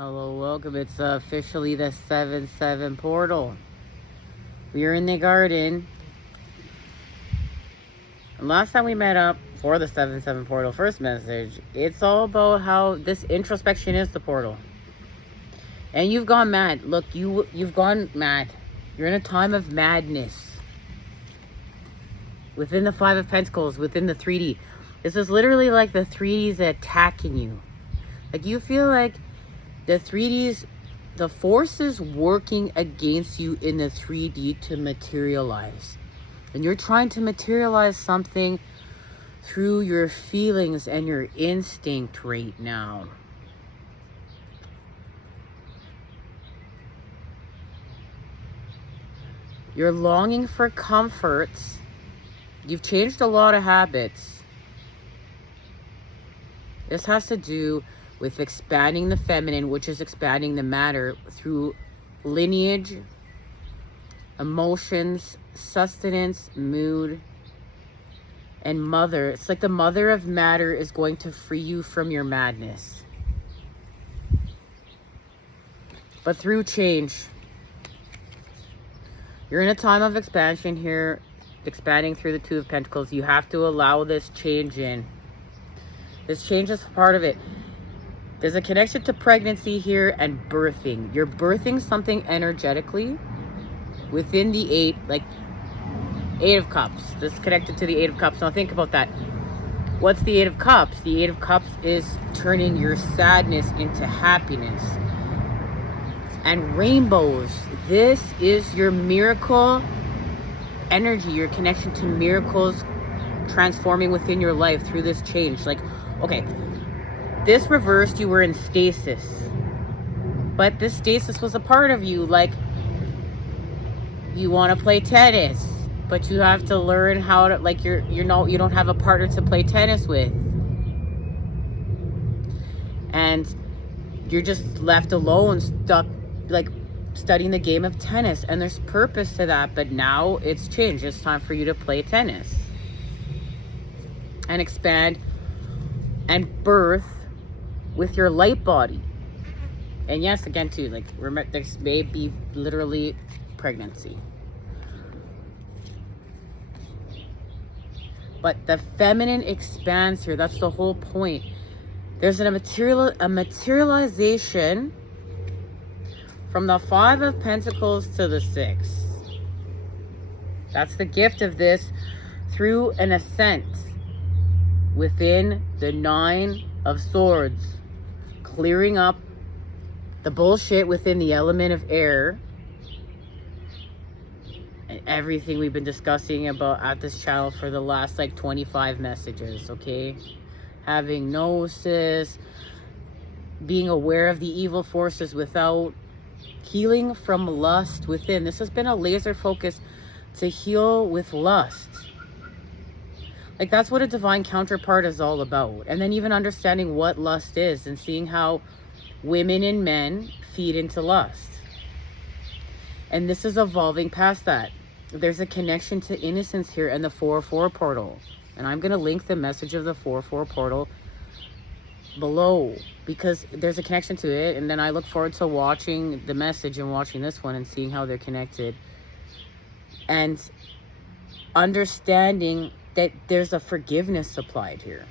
Hello, welcome. It's officially the 7-7 portal. We are in the garden. And last time we met up for the 7-7 portal first message, it's all about how this introspection is the portal. And you've gone mad. Look, you've gone mad. You're in a time of madness. Within the 5 of Pentacles, within the 3D. This is literally like the 3Ds attacking you. Like you feel like the 3Ds, the forces working against you in the 3D to materialize. And you're trying to materialize something through your feelings and your instinct right now. You're longing for comforts. You've changed a lot of habits. This has to do with expanding the feminine, which is expanding the matter through lineage, emotions, sustenance, mood, and mother. It's like the mother of matter is going to free you from your madness. But through change. You're in a time of expansion here, expanding through the 2 of Pentacles. You have to allow this change in. This change is part of it. There's a connection to pregnancy here and birthing. You're birthing something energetically within the 8, like 8 of Cups. This is connected to the 8 of Cups. Now think about that. What's the 8 of Cups? The 8 of Cups is turning your sadness into happiness. And rainbows. This is your miracle energy, your connection to miracles transforming within your life through this change. Like, okay, this reversed, you were in stasis. But this stasis was a part of you. Like, you want to play tennis, but you have to learn how to, like, you don't have a partner to play tennis with. And you're just left alone, stuck, like, studying the game of tennis. And there's purpose to that, but now it's changed. It's time for you to play tennis. And expand and birth with your light body. And yes, again too, like, remember, this may be literally pregnancy. But the feminine expands here. That's the whole point. There's a materialization from the 5 of Pentacles to the 6. That's the gift of this, through an ascent within the 9 of Swords. Clearing up the bullshit within the element of air. And everything we've been discussing about at this channel for the last like 25 messages, okay? Having gnosis, being aware of the evil forces without, healing from lust within. This has been a laser focus to heal with lust. Like, that's what a divine counterpart is all about. And then even understanding what lust is and seeing how women and men feed into lust. And this is evolving past that. There's a connection to innocence here and the 4-4 portal. And I'm going to link the message of the 4-4 portal below, because there's a connection to it. And then I look forward to watching the message and watching this one and seeing how they're connected. And understanding that there's a forgiveness applied here.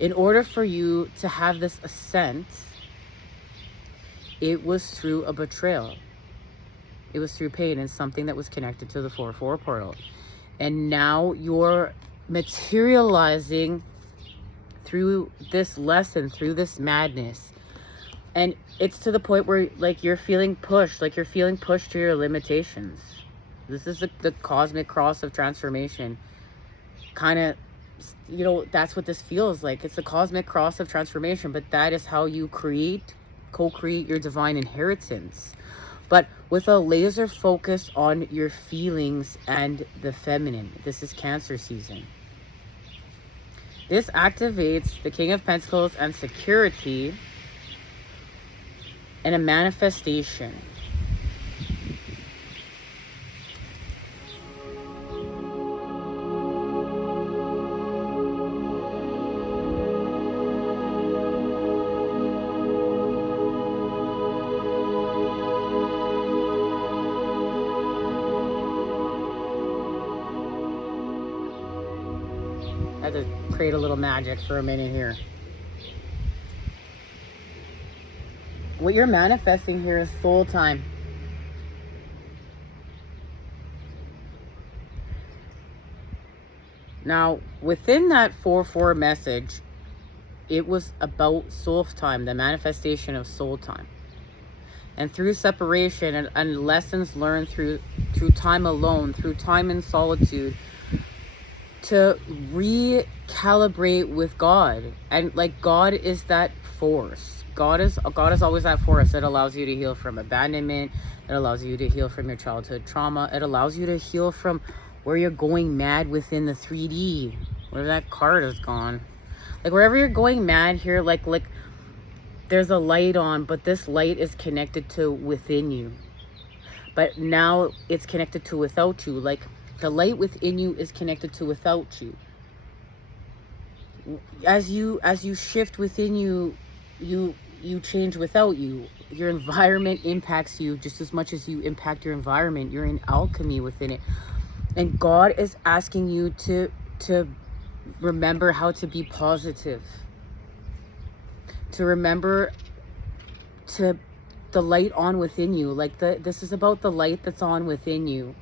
In order for you to have this ascent, it was through a betrayal. It was through pain and something that was connected to the 4-4 portal. And now you're materializing through this lesson, through this madness. And it's to the point where, like, you're feeling pushed, like you're feeling pushed to your limitations. This is the cosmic cross of transformation. Kind of, you know, that's what this feels like. It's the cosmic cross of transformation, but that is how you co-create your divine inheritance. But with a laser focus on your feelings and the feminine. This is Cancer season. This activates the King of Pentacles and security and a manifestation. create a little magic for a minute here. What you're manifesting here is soul time. Now, within that 4-4 message, it was about soul time, the manifestation of soul time. And through separation and lessons learned through time alone, through time in solitude, to recalibrate with God. And like, God is that force. God is always that force that allows you to heal from abandonment. It allows you to heal from your childhood trauma. It allows you to heal from where you're going mad within the 3D, where that card is gone. Like, wherever you're going mad here, like there's a light on, but this light is connected to within you. But now it's connected to without you. Like, the light within you is connected to without you. As you shift within you, you change without you. Your environment impacts you just as much as you impact your environment. You're in alchemy within it. And God is asking you to remember how to be positive. To remember the light on within you. Like, this is about the light that's on within you.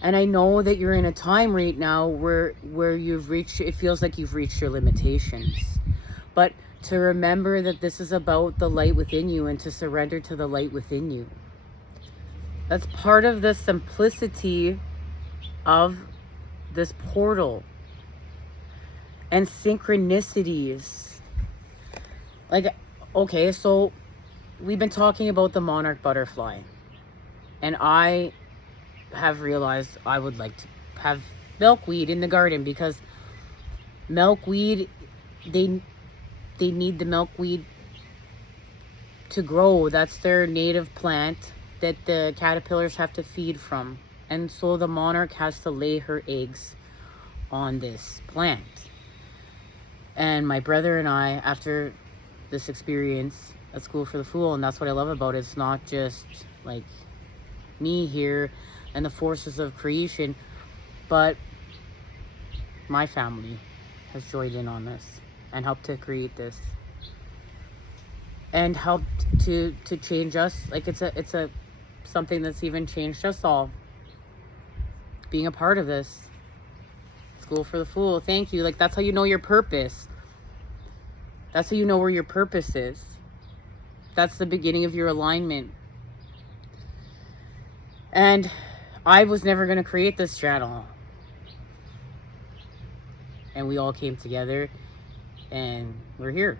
And I know that you're in a time right now where you've reached, it feels like you've reached your limitations. But to remember that this is about the light within you and to surrender to the light within you. That's part of the simplicity of this portal. And synchronicities. Like, okay, so we've been talking about the monarch butterfly. And I have realized I would like to have milkweed in the garden, because milkweed, they need the milkweed to grow. That's their native plant that the caterpillars have to feed from. And so the monarch has to lay her eggs on this plant. And my brother and I, after this experience at School for the Fool, and that's what I love about it, it's not just like me here and the forces of creation, but my family has joined in on this and helped to create this and helped to change us. Like, it's a something that's even changed us all, being a part of this School for the Fool. Thank you. Like, that's how you know your purpose. That's how you know where your purpose is. That's the beginning of your alignment. And I was never going to create this channel. And we all came together and we're here.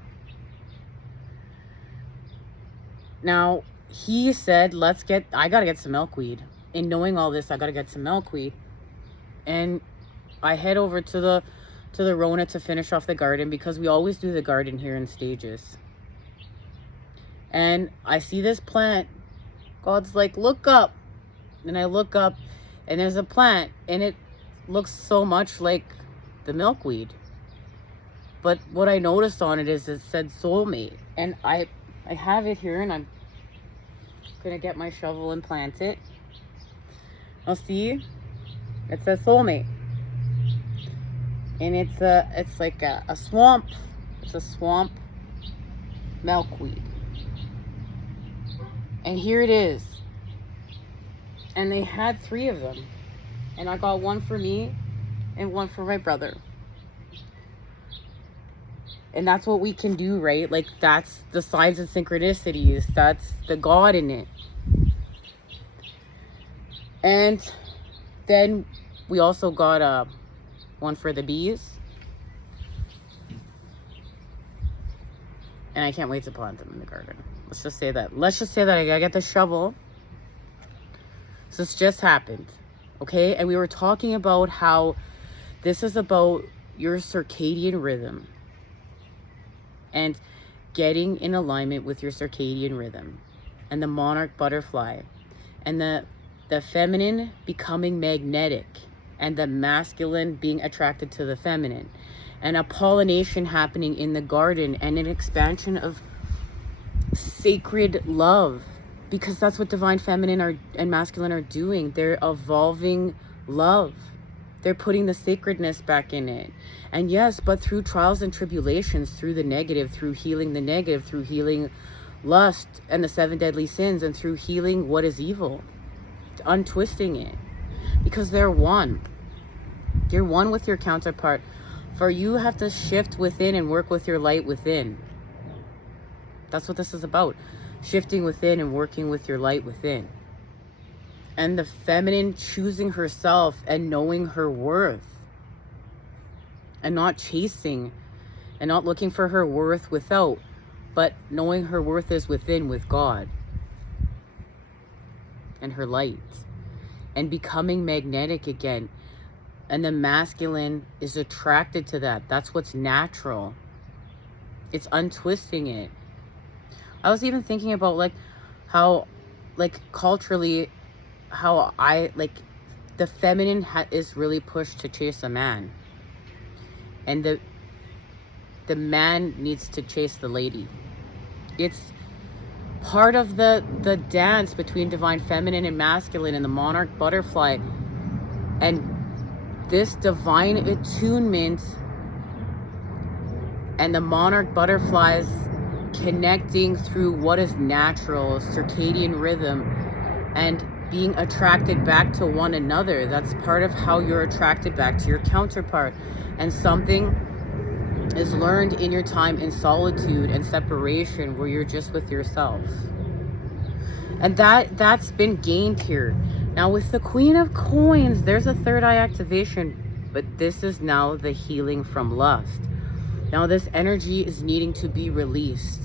Now, he said, I got to get some milkweed. In knowing all this, I got to get some milkweed. And I head over to the Rona to finish off the garden, because we always do the garden here in stages. And I see this plant. God's like, look up. And I look up and there's a plant, and it looks so much like the milkweed. But what I noticed on it is it said Soulmate. And I have it here, and I'm gonna get my shovel and plant it. I'll see. It says Soulmate. And it's like a swamp. It's a swamp milkweed. And here it is. And they had 3 of them. And I got one for me and one for my brother. And that's what we can do, right? Like, that's the signs and synchronicities. That's the God in it. And then we also got one for the bees. And I can't wait to plant them in the garden. Let's just say that. I gotta get the shovel. So this just happened. Okay? And we were talking about how this is about your circadian rhythm. And getting in alignment with your circadian rhythm. And the monarch butterfly. And the feminine becoming magnetic. And the masculine being attracted to the feminine. And a pollination happening in the garden. And an expansion of sacred love. Because that's what divine feminine and masculine are doing. They're evolving love. They're putting the sacredness back in it. And yes, but through trials and tribulations, through the negative, through healing the negative, through healing lust and the 7 deadly sins, and through healing what is evil, untwisting it. Because they're one. You're one with your counterpart. For you have to shift within and work with your light within. That's what this is about. Shifting within and working with your light within. And the feminine choosing herself and knowing her worth. And not chasing and not looking for her worth without, but knowing her worth is within with God and her light. And becoming magnetic again. And the masculine is attracted to that. That's what's natural. It's untwisting it. I was even thinking about like how like culturally how the feminine is really pushed to chase a man, and the man needs to chase the lady. It's part of the dance between divine feminine and masculine and the monarch butterfly, and this divine attunement and the monarch butterflies connecting through what is natural, circadian rhythm, and being attracted back to one another. That's part of how you're attracted back to your counterpart. And something is learned in your time in solitude and separation where you're just with yourself. And that's been gained here. Now with the Queen of Coins, there's a third eye activation, but this is now the healing from lust. Now this energy is needing to be released.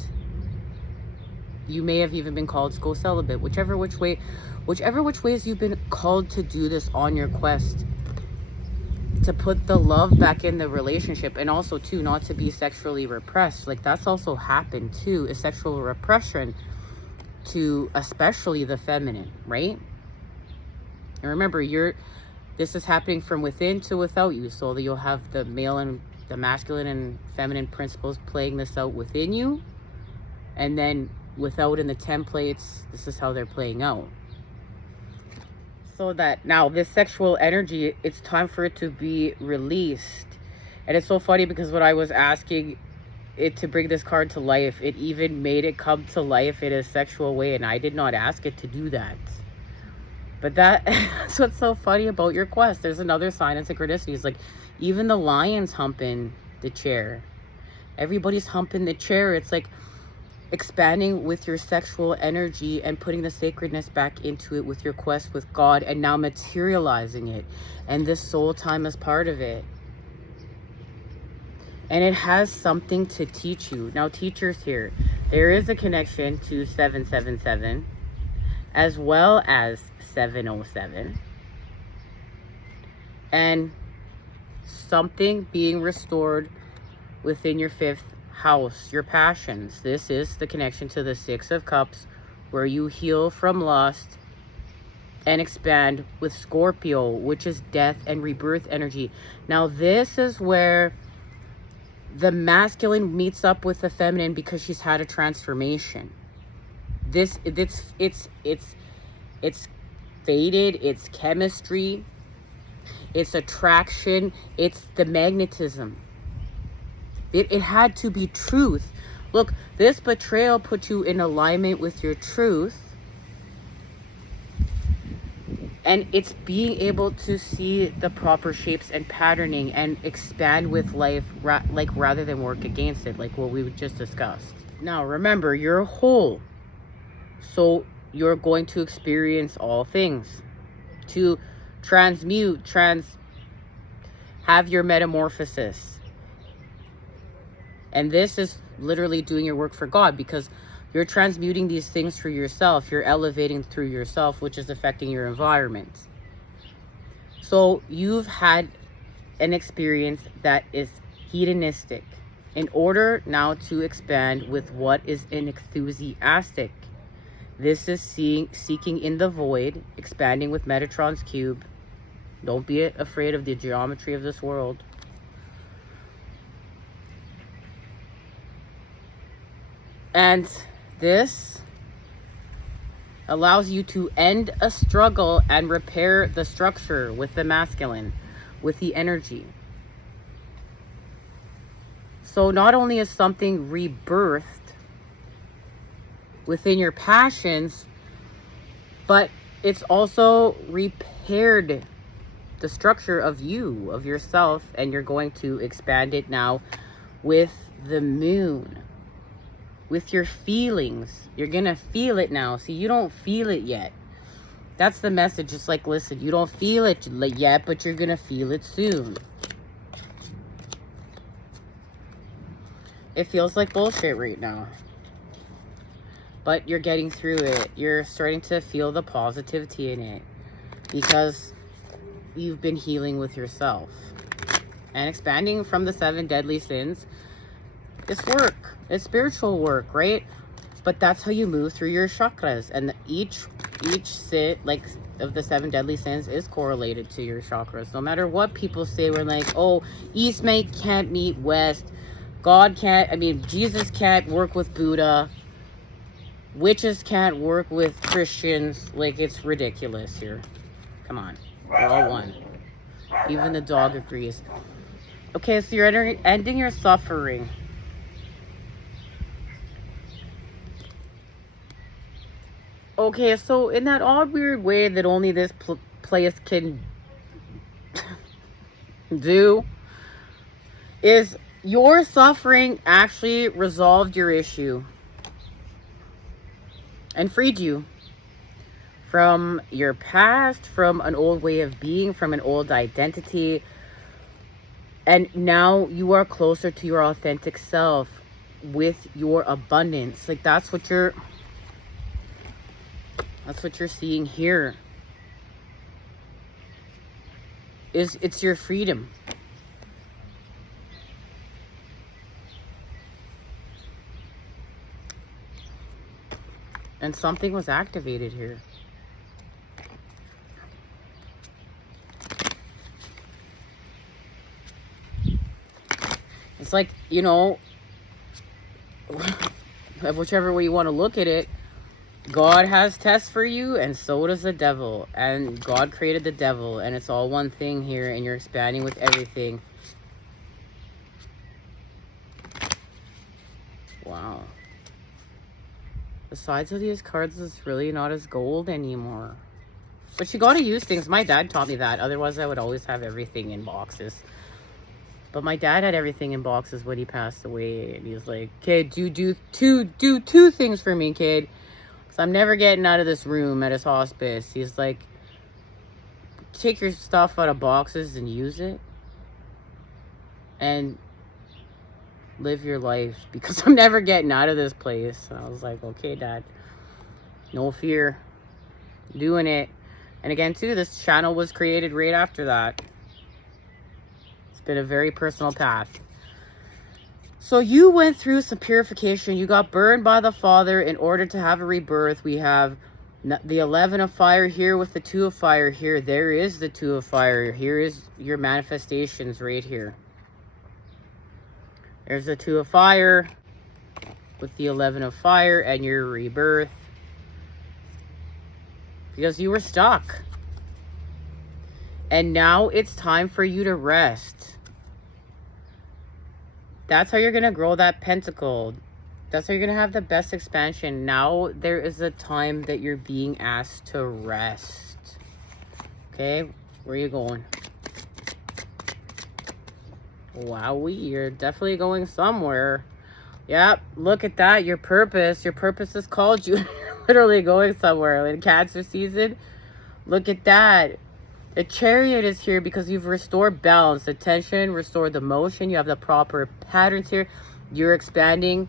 You may have even been called to go celibate, whichever which ways you've been called to do this on your quest, to put the love back in the relationship, and also too not to be sexually repressed. Like that's also happened too, is sexual repression to especially the feminine, right? And remember, this is happening from within to without you, so that you'll have the male and the masculine and feminine principles playing this out within you, and then without in the templates, this is how they're playing out. So that now this sexual energy, it's time for it to be released. And it's so funny because when I was asking it to bring this card to life, it even made it come to life in a sexual way, and I did not ask it to do that. But that's what's so funny about your quest. There's another sign in synchronicities. Like even the lion's humping the chair. Everybody's humping the chair. It's like expanding with your sexual energy and putting the sacredness back into it with your quest with God, and now materializing it. And this soul time is part of it. And it has something to teach you. Now teachers here, there is a connection to 777 as well as 707. And something being restored within your 5th house, your passions. This is the connection to the 6 of Cups, where you heal from lust and expand with Scorpio, which is death and rebirth energy. Now this is where the masculine meets up with the feminine because she's had a transformation. It's faded, it's chemistry, it's attraction, it's the magnetism. It had to be truth. Look, this betrayal put you in alignment with your truth. And it's being able to see the proper shapes and patterning and expand with life, rather than work against it, like what we just discussed. Now, remember, you're whole. So you're going to experience all things. To transmute, have your metamorphosis. And this is literally doing your work for God, because you're transmuting these things for yourself. You're elevating through yourself, which is affecting your environment. So you've had an experience that is hedonistic in order now to expand with what is enthusiastic. This is seeking in the void, expanding with Metatron's cube. Don't be afraid of the geometry of this world. And this allows you to end a struggle and repair the structure with the masculine, with the energy. So not only is something rebirthed within your passions, but it's also repaired the structure of you, of yourself, and you're going to expand it now with the moon, with your feelings. You're gonna feel it now. See, you don't feel it yet. That's the message. It's like, listen, you don't feel it yet, but you're gonna feel it soon. It feels like bullshit right now, but you're getting through it. You're starting to feel the positivity in it because you've been healing with yourself. And expanding from the 7 deadly sins is work. It's spiritual work, right? But that's how you move through your chakras. And each sin, like, of the 7 deadly sins is correlated to your chakras. No matter what people say, we're like, oh, East mate can't meet West. God can't, Jesus can't work with Buddha. Witches can't work with Christians. Like, it's ridiculous here. Come on. We're all one. Even the dog agrees. Okay, so you're ending your suffering. Okay, so in that odd, weird way that only this place can do, is your suffering actually resolved your issue and freed you from your past, from an old way of being, from an old identity. And now you are closer to your authentic self with your abundance. Like, that's what you're seeing here. It's your freedom. And something was activated here. It's like, you know, whichever way you want to look at it, God has tests for you, and so does the devil. And God created the devil, and it's all one thing here, and you're expanding with everything. Wow. The sides of these cards is really not as gold anymore. But you gotta use things. My dad taught me that. Otherwise, I would always have everything in boxes. But my dad had everything in boxes when he passed away. And he was like, kid, do two things for me, kid. Because I'm never getting out of this room at his hospice. He's like, take your stuff out of boxes and use it. And live your life, because I'm never getting out of this place. And I was like, okay, Dad, no fear, doing it. And again, too, this channel was created right after that. It's been a very personal path. So you went through some purification. You got burned by the Father in order to have a rebirth. We have the 11 of fire here with the 2 of fire here. There is the 2 of fire. Here is your manifestations right here. There's the 2 of fire with the 11 of fire and your rebirth. Because you were stuck. And now it's time for you to rest. That's how you're going to grow that pentacle. That's how you're going to have the best expansion. Now there is a time that you're being asked to rest. Okay? Where are you going? Wowie, you're definitely going somewhere. Yep, look at that. Your purpose has called you. You're literally going somewhere. In Cancer season, look at that. The Chariot is here because you've restored balance, the tension, restored the motion. You have the proper patterns here. You're expanding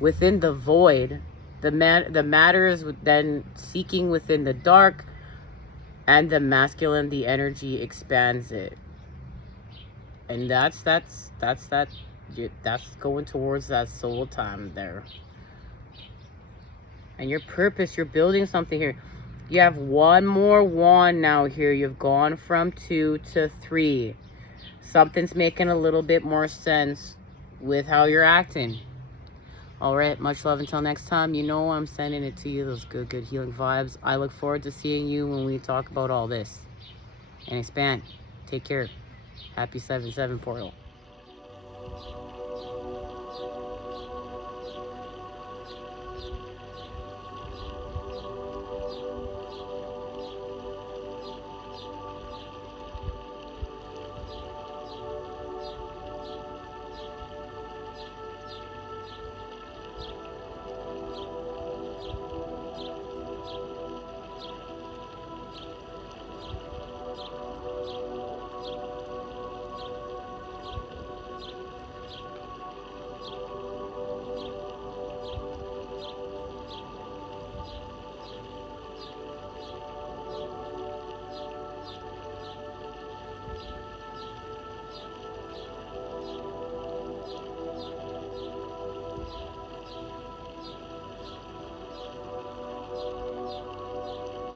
within the void. The matter is then seeking within the dark, and the masculine, the energy expands it. And that's going towards that soul time there. And your purpose, you're building something here. You have one more wand now here. You've gone from 2 to 3. Something's making a little bit more sense with how you're acting. All right, much love until next time. You know I'm sending it to you, those good healing vibes. I look forward to seeing you when we talk about all this and expand. Take care. Happy 7/7 portal.